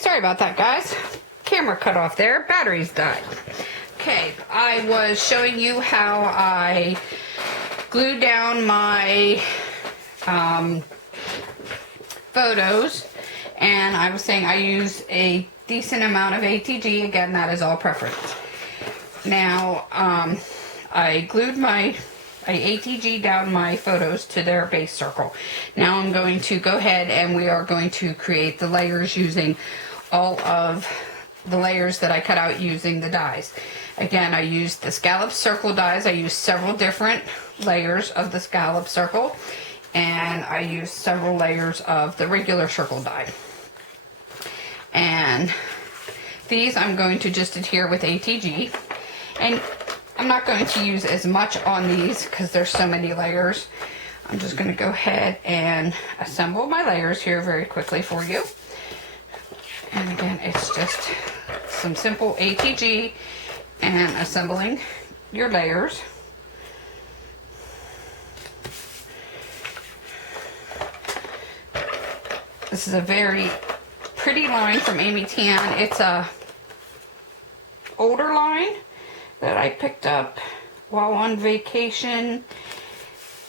sorry about that, guys. Camera cut off there. Batteries died. Okay, I was showing you how I glued down my photos, and I was saying I use a decent amount of ATG. Again, that is all preference. Now, I glued I ATG down my photos to their base circle. Now I'm going to go ahead and we are going to create the layers using all of the layers that I cut out using the dies. Again, I used the scallop circle dies. I used several different layers of the scallop circle, and I used several layers of the regular circle die. And these I'm going to just adhere with ATG, and I'm not going to use as much on these because there's so many layers. I'm just going to go ahead and assemble my layers here very quickly for you. And again, it's just some simple ATG and assembling your layers. This is a very pretty line from Amy Tan. It's a older line that I picked up while on vacation,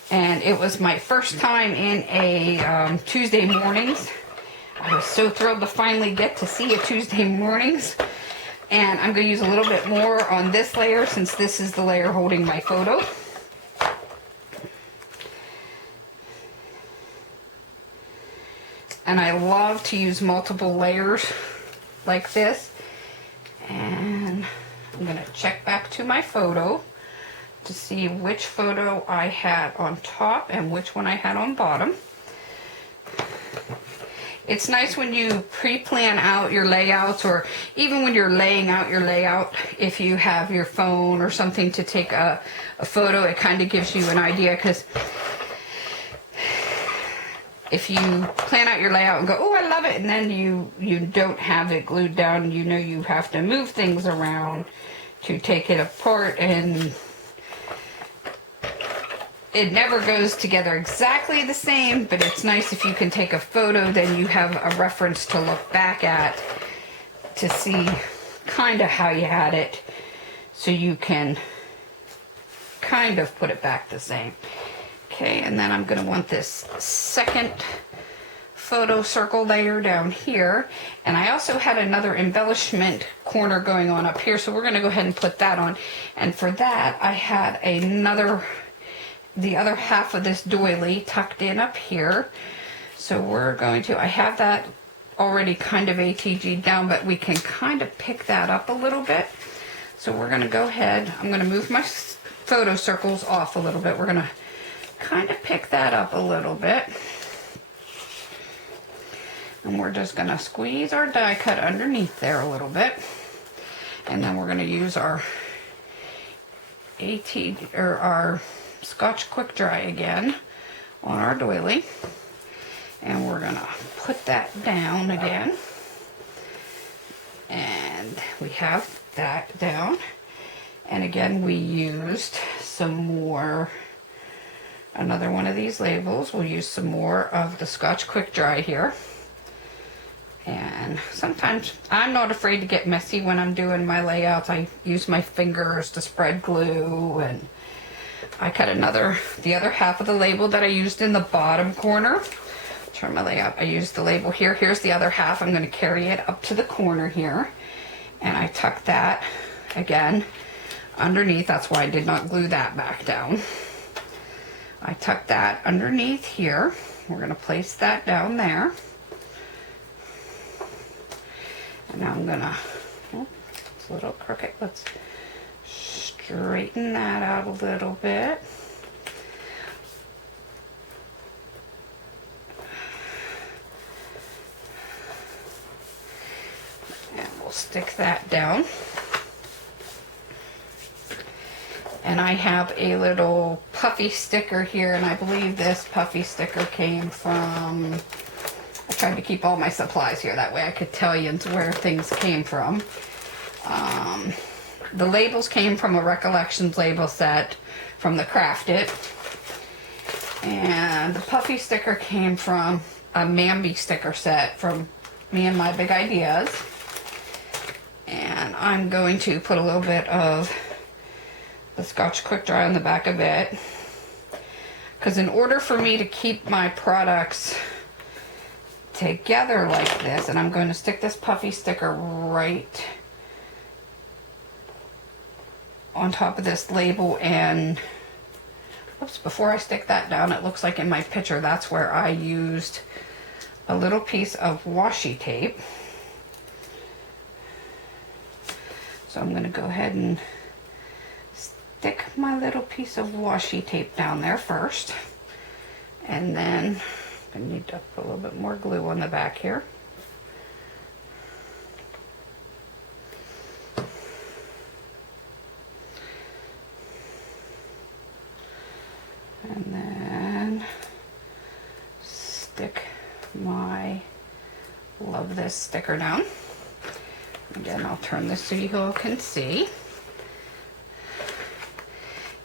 and it was my first time in a Tuesday mornings. I was so thrilled to finally get to see a Tuesday mornings, and I'm going to use a little bit more on this layer since this is the layer holding my photo. And I love to use multiple layers like this. And I'm going to check back to my photo to see which photo I had on top and which one I had on bottom. It's nice when you pre-plan out your layouts, or even when you're laying out your layout, if you have your phone or something to take a photo, it kind of gives you an idea, because if you plan out your layout and go, oh, I love it, and then you don't have it glued down, you know you have to move things around to take it apart, and it never goes together exactly the same, but it's nice if you can take a photo, then you have a reference to look back at to see kind of how you had it, so you can kind of put it back the same. Okay, and then I'm going to want this second photo circle layer down here, and I also had another embellishment corner going on up here, so we're going to go ahead and put that on. And for that, I had the other half of this doily tucked in up here, so we're going to, I have that already kind of ATG'd down, but we can kind of pick that up a little bit. So we're going to go ahead, I'm going to move my photo circles off a little bit. We're going to kind of pick that up a little bit, and we're just going to squeeze our die cut underneath there a little bit, and then we're going to use our our Scotch Quick Dry again on our doily, and we're going to put that down again, and we have that down. And again, we used some more, another one of these labels. We'll use some more of the Scotch Quick Dry here. And sometimes I'm not afraid to get messy when I'm doing my layouts. I use my fingers to spread glue, and I cut the other half of the label that I used in the bottom corner. Turn my layout. I used the label here. Here's the other half. I'm going to carry it up to the corner here, and I tuck that again underneath. That's why I did not glue that back down. I tuck that underneath here. We're going to place that down there. And now I'm going to, oh, it's a little crooked. Let's straighten that out a little bit. And we'll stick that down. And I have a little puffy sticker here, and I believe this puffy sticker came from, I tried to keep all my supplies here, that way I could tell you where things came from. The labels came from a Recollections label set from the Craft It. And the puffy sticker came from a Mamby sticker set from me and my big ideas. And I'm going to put a little bit of the Scotch Quick Dry on the back of it, because in order for me to keep my products together like this, and I'm going to stick this puffy sticker right on top of this label, and oops, before I stick that down, it looks like in my picture that's where I used a little piece of washi tape. So I'm going to go ahead and stick my little piece of washi tape down there first. And then I need to put a little bit more glue on the back here. And then stick my Love This sticker down. Again, I'll turn this so you all can see.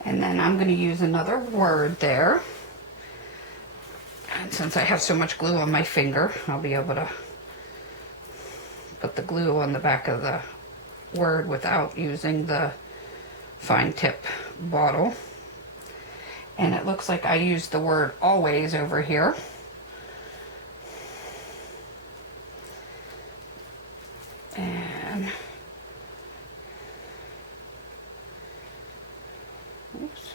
And then I'm going to use another word there. And since I have so much glue on my finger, I'll be able to put the glue on the back of the word without using the fine tip bottle. And it looks like I used the word always over here. And oops,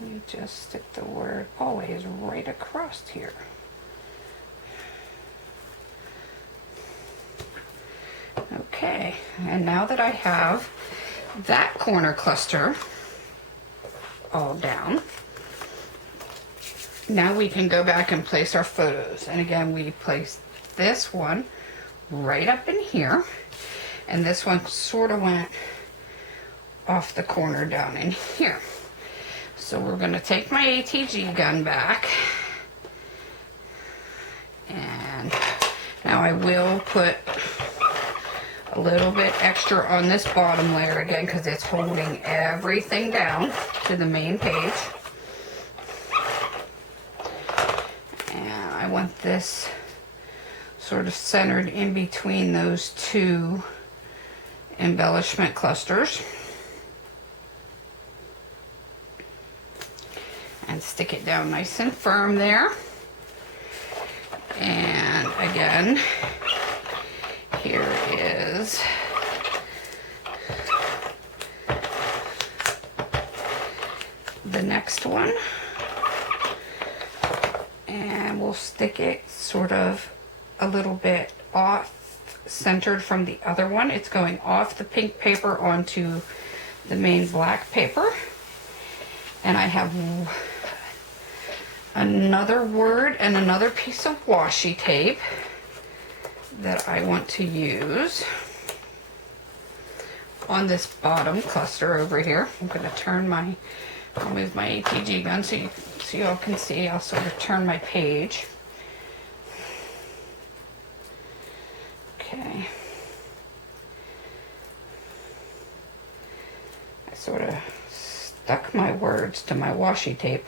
let me just stick the word always right across here. Okay, and now that I have that corner cluster all down, now we can go back and place our photos. And again, we place this one right up in here, and this one sort of went off the corner down in here. So we're going to take my ATG gun back, and now I will put a little bit extra on this bottom layer again, because it's holding everything down to the main page. And I want this sort of centered in between those two embellishment clusters. And stick it down nice and firm there. And again, here is the next one. And we'll stick it sort of a little bit off centered from the other one. It's going off the pink paper onto the main black paper. And I have another word and another piece of washi tape that I want to use on this bottom cluster over here. I'm going to turn my, I'll move my ATG gun so you all can see. I'll sort of turn my page. Okay. I sort of stuck my words to my washi tape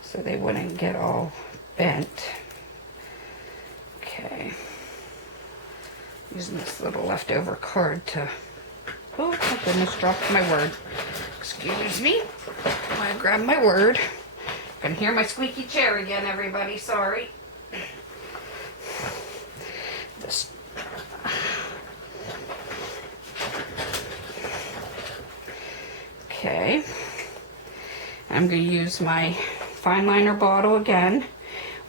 so they wouldn't get all bent. Okay. Using this little leftover card to, oh my goodness, dropped my word. Excuse me. I grabbed my word. You can hear my squeaky chair again, everybody. Sorry. This. Okay. I'm going to use my fine liner bottle again.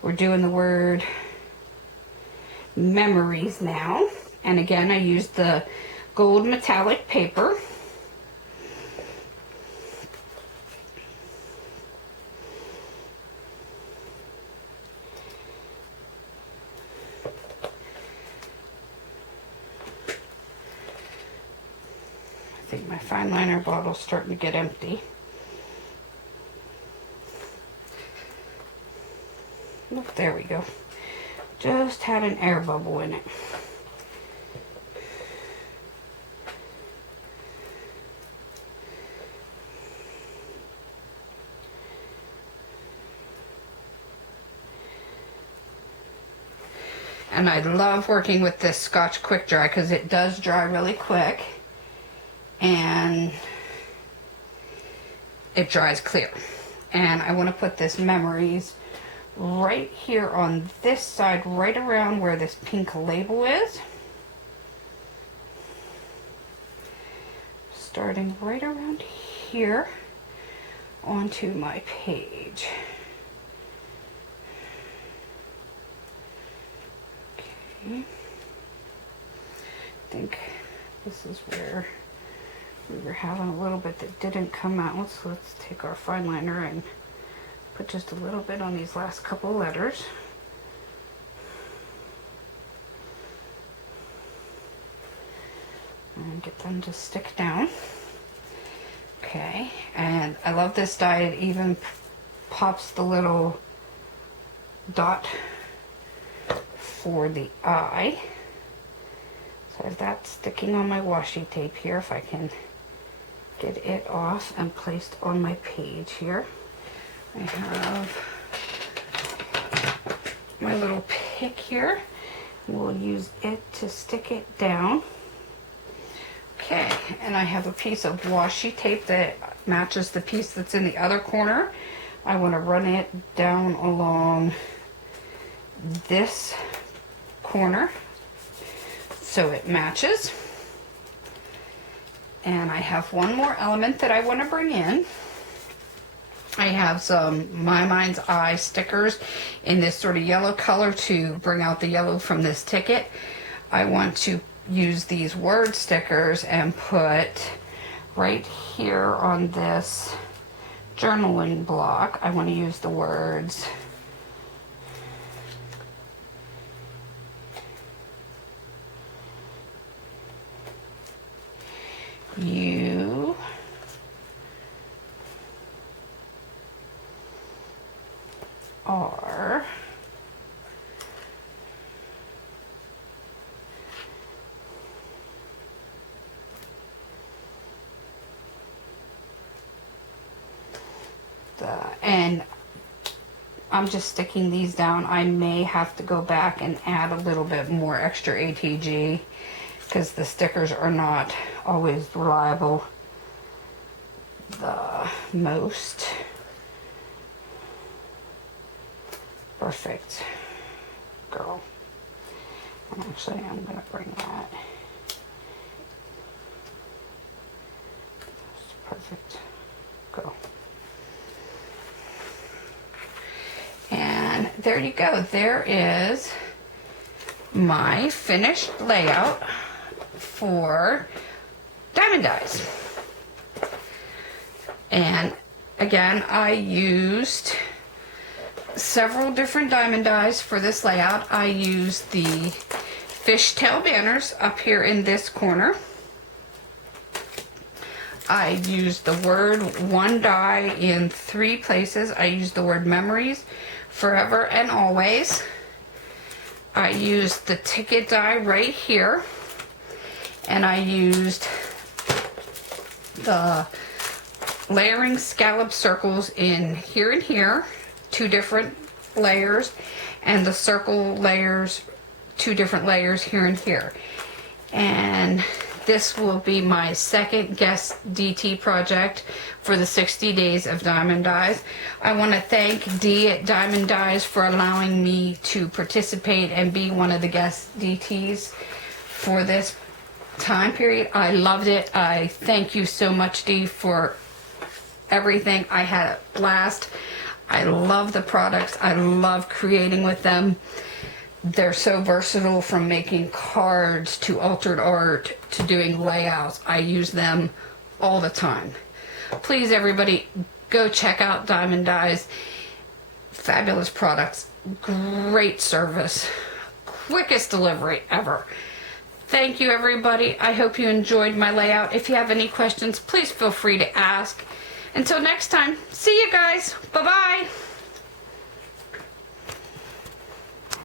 We're doing the word memories now. And again, I used the gold metallic paper. I think my fine liner bottle's starting to get empty. Oh, there we go. Just had an air bubble in it. And I love working with this Scotch Quick Dry because it does dry really quick and it dries clear. And I want to put this Memories right here on this side, right around where this pink label is. Starting right around here onto my page. Okay. I think this is where we were having a little bit that didn't come out. So let's take our fine liner and put just a little bit on these last couple letters. And get them to stick down. Okay, and I love this die. It even pops the little dot for the eye. So I have that sticking on my washi tape here, if I can get it off and placed on my page here. I have my little pick here. We'll use it to stick it down. Okay, and I have a piece of washi tape that matches the piece that's in the other corner. I want to run it down along this corner so it matches. And I have one more element that I want to bring in. I have some My Mind's Eye stickers in this sort of yellow color to bring out the yellow from this ticket. I want to use these word stickers and put right here on this journaling block. I want to use the words "You are and I'm just sticking these down. I may have to go back and add a little bit more extra ATG because the stickers are not always reliable the most. Perfect, girl. And actually, I'm going to bring that. Perfect, go. And there you go. There is my finished layout for Diemond Dies. And again, I used several different Diemond Dies for this layout. I used the fishtail banners up here in this corner. I used the word one die in 3 places. I used the word Memories, Forever and Always. I used the ticket die right here. And I used the layering scallop circles in here and here, 2 different layers, and the circle layers, 2 different layers here and here. And this will be my second guest DT project for the 60 days of Diemond Dies. I want to thank Dee at Diemond Dies for allowing me to participate and be one of the guest DTs for this time period. I loved it. I thank you so much, Dee, for everything. I had a blast. I love the products. I love creating with them. They're so versatile, from making cards to altered art to doing layouts. I use them all the time. Please, everybody, go check out Diemond Dies. Fabulous products, great service, quickest delivery ever. Thank you, everybody. I hope you enjoyed my layout. If you have any questions, please feel free to ask. Until next time, see you guys. Bye-bye.